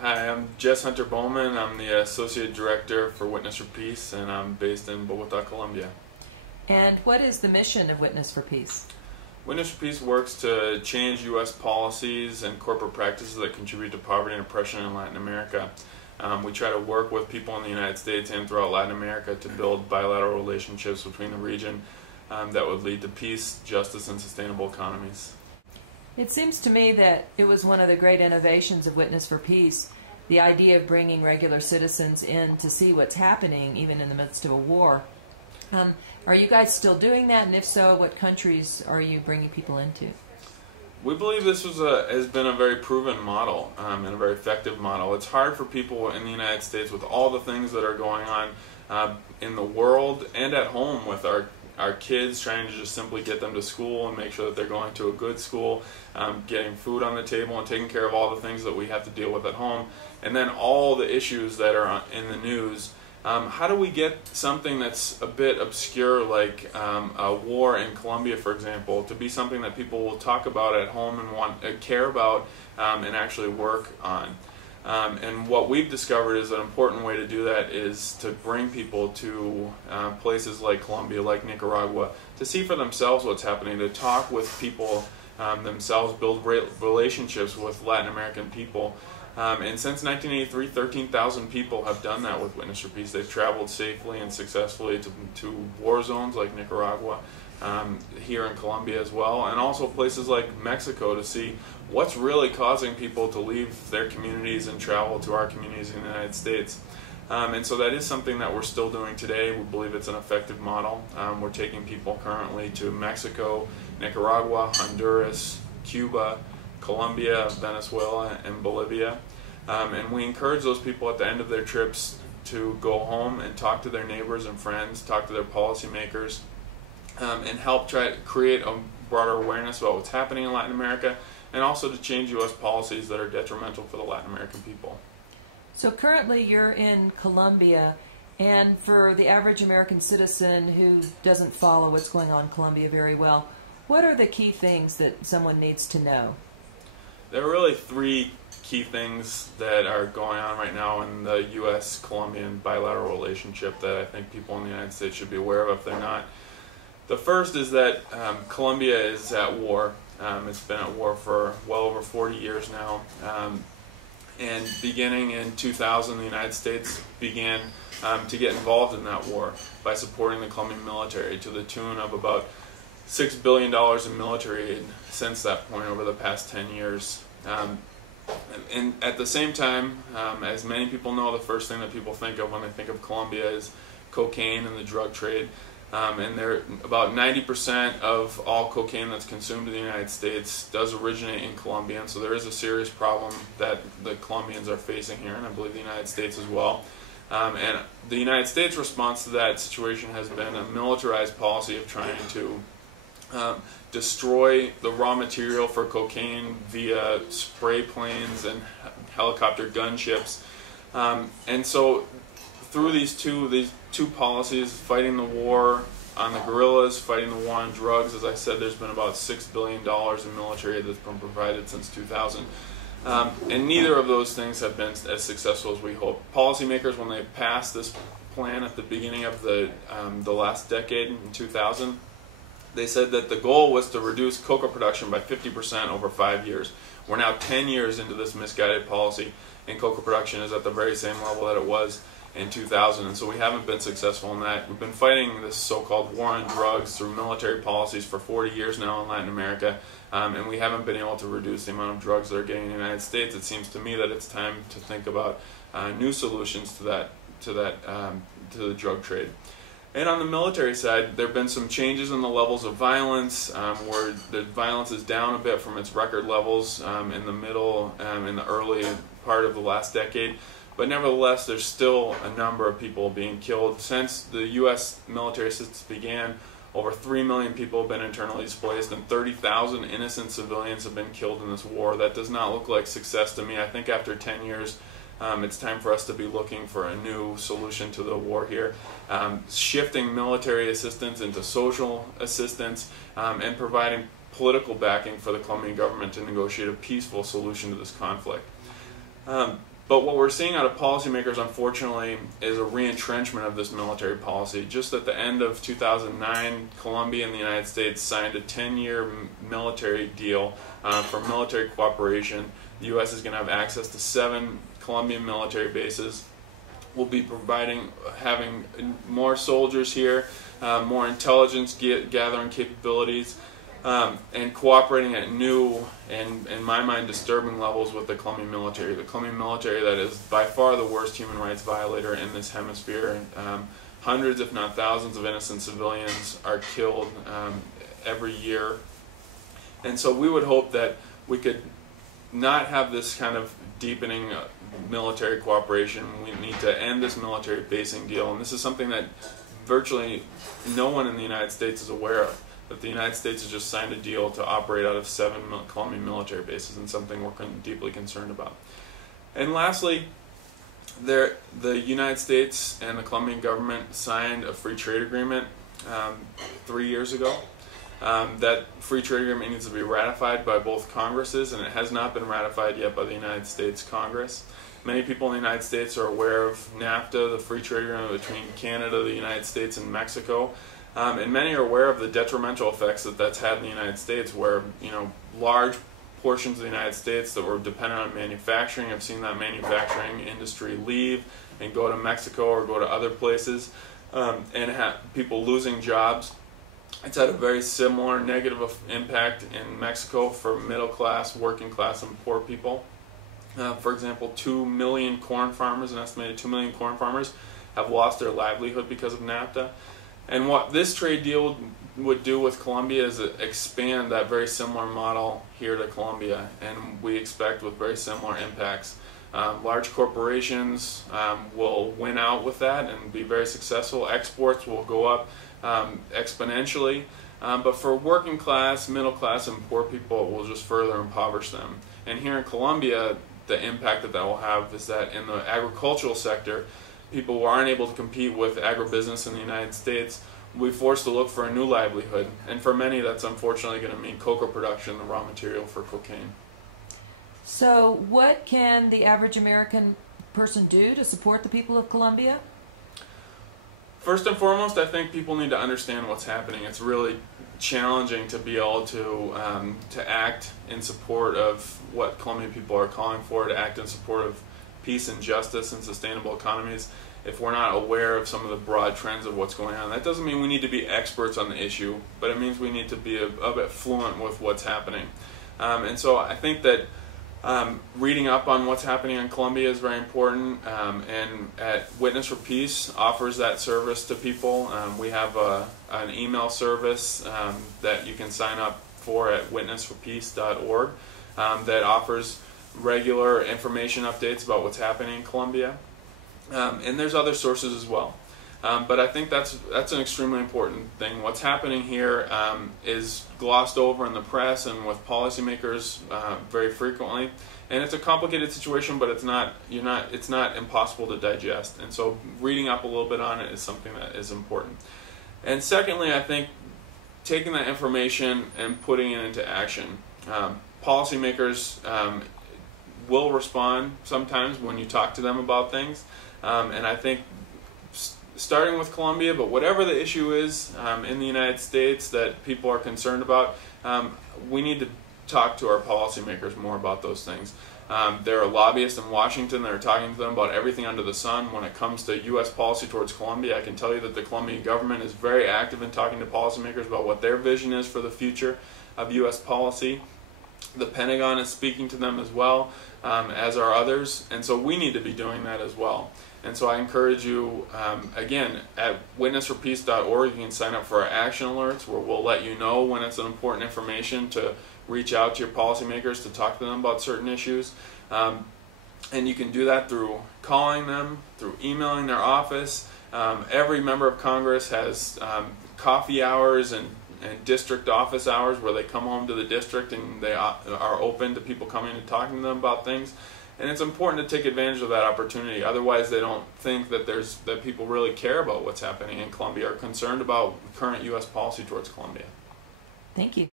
Hi, I'm Jess Hunter-Bowman. I'm the Associate Director for Witness for Peace, and I'm based in Bogota, Colombia. And what is the mission of Witness for Peace? Witness for Peace works to change U.S. policies and corporate practices that contribute to poverty and oppression in Latin America. We try to work with people in the United States and throughout Latin America to build bilateral relationships between the region that would lead to peace, justice, and sustainable economies. It seems to me that it was one of the great innovations of Witness for Peace, the idea of bringing regular citizens in to see what's happening, even in the midst of a war. Are you guys still doing that? And if so, what countries are you bringing people into? We believe this has been a very proven model and a very effective model. It's hard for people in the United States with all the things that are going on in the world and at home with our kids, trying to just simply get them to school and make sure that they're going to a good school, getting food on the table and taking care of all the things that we have to deal with at home, and then all the issues that are in the news. How do we get something that's a bit obscure, like a war in Colombia, for example, to be something that people will talk about at home and care about and actually work on? And what we've discovered is an important way to do that is to bring people to places like Colombia, like Nicaragua, to see for themselves what's happening, to talk with people themselves, build relationships with Latin American people. And since 1983, 13,000 people have done that with Witness for Peace. They've traveled safely and successfully to war zones like Nicaragua, here in Colombia as well, and also places like Mexico to see what's really causing people to leave their communities and travel to our communities in the United States. And so that is something that we're still doing today. We believe it's an effective model. We're taking people currently to Mexico, Nicaragua, Honduras, Cuba, Colombia, Venezuela, and Bolivia. And we encourage those people at the end of their trips to go home and talk to their neighbors and friends, talk to their policymakers, and help try to create a broader awareness about what's happening in Latin America, and also to change U.S. policies that are detrimental for the Latin American people. So currently you're in Colombia, and for the average American citizen who doesn't follow what's going on in Colombia very well, what are the key things that someone needs to know? There are really three key things that are going on right now in the U.S.-Colombian bilateral relationship that I think people in the United States should be aware of if they're not. The first is that Colombia is at war. It's been at war for well over 40 years now. And beginning in 2000, the United States began to get involved in that war by supporting the Colombian military to the tune of about $6 billion in military aid since that point over the past 10 years. And at the same time, as many people know, the first thing that people think of when they think of Colombia is cocaine and the drug trade. And about 90% of all cocaine that's consumed in the United States does originate in Colombia, and so there is a serious problem that the Colombians are facing here, and I believe the United States as well. And the United States' response to that situation has been a militarized policy of trying to destroy the raw material for cocaine via spray planes and helicopter gunships. And so through these two policies, fighting the war on the guerrillas, fighting the war on drugs, as I said, there's been about $6 billion in military aid that's been provided since 2000. And neither of those things have been as successful as we hoped. Policymakers, when they passed this plan at the beginning of the last decade, in 2000, they said that the goal was to reduce cocoa production by 50% over 5 years. We're now 10 years into this misguided policy, and cocoa production is at the very same level that it was in 2000, and so we haven't been successful in that. We've been fighting this so-called war on drugs through military policies for 40 years now in Latin America, and we haven't been able to reduce the amount of drugs that are getting in the United States. It seems to me that it's time to think about new solutions to the drug trade. And on the military side, there have been some changes in the levels of violence, where the violence is down a bit from its record levels in the early part of the last decade. But nevertheless, there's still a number of people being killed. Since the U.S. military assistance began, over 3 million people have been internally displaced, and 30,000 innocent civilians have been killed in this war. That does not look like success to me. I think after 10 years, it's time for us to be looking for a new solution to the war here, shifting military assistance into social assistance, and providing political backing for the Colombian government to negotiate a peaceful solution to this conflict. But what we're seeing out of policymakers, unfortunately, is a re-entrenchment of this military policy. Just at the end of 2009, Colombia and the United States signed a 10-year military deal for military cooperation. The U.S. is going to have access to 7 Colombian military bases. We'll be having more soldiers here, more intelligence gathering capabilities, and cooperating at new and, in my mind, disturbing levels with the Colombian military. The Colombian military that is by far the worst human rights violator in this hemisphere. Hundreds, if not thousands, of innocent civilians are killed every year. And so we would hope that we could not have this kind of deepening military cooperation. We need to end this military basing deal, and this is something that virtually no one in the United States is aware of, that the United States has just signed a deal to operate out of 7 Colombian military bases, and something we're deeply concerned about. And lastly, the United States and the Colombian government signed a free trade agreement 3 years ago. That free trade agreement needs to be ratified by both Congresses, and it has not been ratified yet by the United States Congress. Many people in the United States are aware of NAFTA, the free trade agreement between Canada, the United States, and Mexico. And many are aware of the detrimental effects that that's had in the United States, where large portions of the United States that were dependent on manufacturing have seen that manufacturing industry leave and go to Mexico or go to other places, and have people losing jobs. It's had a very similar negative impact in Mexico for middle class, working class, and poor people. For example, 2 million corn farmers, an estimated 2 million corn farmers, have lost their livelihood because of NAFTA. And what this trade deal would do with Colombia is expand that very similar model here to Colombia, and we expect with very similar impacts. Large corporations will win out with that and be very successful. Exports will go up exponentially, but for working class, middle class, and poor people, it will just further impoverish them. And here in Colombia, the impact that will have is that in the agricultural sector, people who aren't able to compete with agribusiness in the United States will be forced to look for a new livelihood. And for many, that's unfortunately going to mean cocoa production, the raw material for cocaine. So what can the average American person do to support the people of Colombia? First and foremost, I think people need to understand what's happening. It's really challenging to be able to act in support of what Colombian people are calling for, to act in support of peace and justice and sustainable economies, if we're not aware of some of the broad trends of what's going on. That doesn't mean we need to be experts on the issue, but it means we need to be a bit fluent with what's happening. And so I think that reading up on what's happening in Colombia is very important, and at Witness for Peace offers that service to people. We have an email service that you can sign up for at witnessforpeace.org that offers regular information updates about what's happening in Colombia. And there's other sources as well. But I think that's an extremely important thing. What's happening here is glossed over in the press and with policymakers very frequently, and it's a complicated situation. But it's not impossible to digest. And so reading up a little bit on it is something that is important. And secondly, I think taking that information and putting it into action. Policymakers will respond sometimes when you talk to them about things, and I think starting with Colombia, but whatever the issue is in the United States that people are concerned about, we need to talk to our policymakers more about those things. There are lobbyists in Washington that are talking to them about everything under the sun. When it comes to U.S. policy towards Colombia, I can tell you that the Colombian government is very active in talking to policymakers about what their vision is for the future of U.S. policy. The Pentagon is speaking to them as well, as are others, and so we need to be doing that as well. And so I encourage you, again, at witnessforpeace.org, you can sign up for our action alerts, where we'll let you know when it's an important information to reach out to your policymakers to talk to them about certain issues. And you can do that through calling them, through emailing their office. Every member of Congress has coffee hours and district office hours where they come home to the district and they are open to people coming and talking to them about things. And it's important to take advantage of that opportunity. Otherwise, they don't think that people really care about what's happening in Colombia or concerned about current U.S. policy towards Colombia. Thank you.